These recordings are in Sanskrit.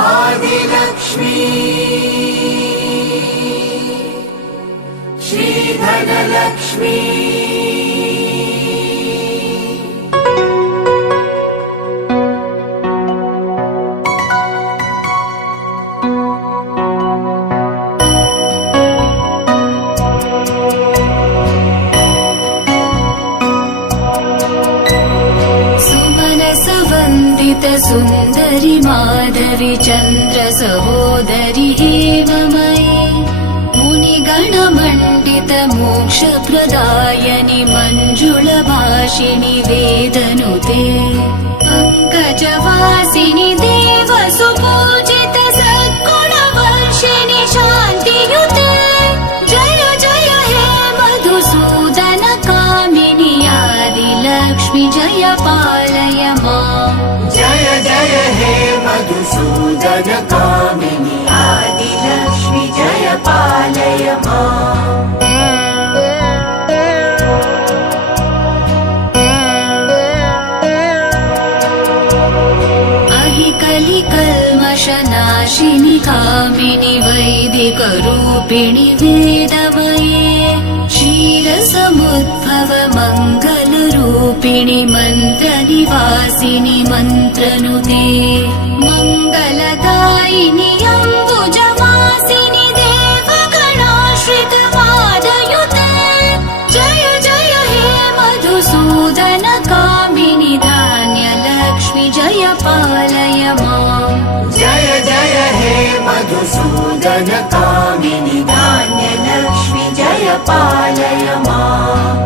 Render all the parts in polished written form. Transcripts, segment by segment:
आदिलक्ष्मी श्रीधनलक्ष्मी सुन्दरि माधवी चन्द्र सहोदरि एव मयि मुनिगणमण्डित मोक्षप्रदायनि मञ्जुलभाषिणि वेदनुते पङ्कजवासिनि देवसुपूजित सद्गुणवर्षिणि शान्तियुते जय जय हे मधुसूदन कामिनि आदिलक्ष्मि जय पालय माम् जय जय हे मधुसूदन कामिनि आदिलक्ष्मि जय पालय माम् कलिकल्मषनाशिनि कामिनि वैदिकरूपिणि वेदमये क्षीरसमुद्भव मङ्गलरूपिणि मन्त्रनिवासिनि मन्त्रनुते मङ्गलदायिनि अम्बुजवासिनि देवगणाश्रित पादयुते जय जय हे मधुसूदन कामिनि धान्यलक्ष्मि जय पालय माम् जय जय हे मधुसूदन कामिनि धान्यलक्ष्मि जय पालय माम्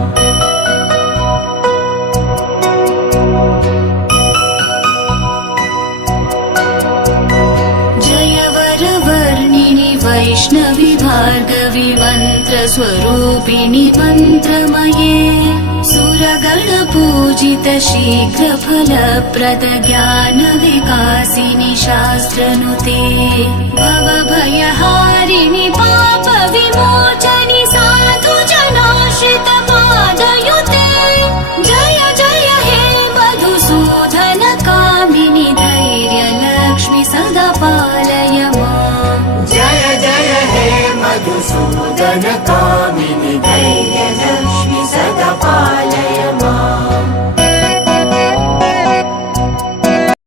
जय वरवर्णिनि वैष्णवि भार्गवि मन्त्रस्वरूपिणि मन्त्रमये सुरगणपूजित शीघ्रफलप्रद ज्ञानविकासिनि शास्त्रनुते भवभयहारिणि पापविमोचनि साधुजनाश्रित पादयुते जय जय हे मधुसूदन कामिनि धैर्यलक्ष्मि सदा पालय माम् जय जय हे मधुसूदन कामिनि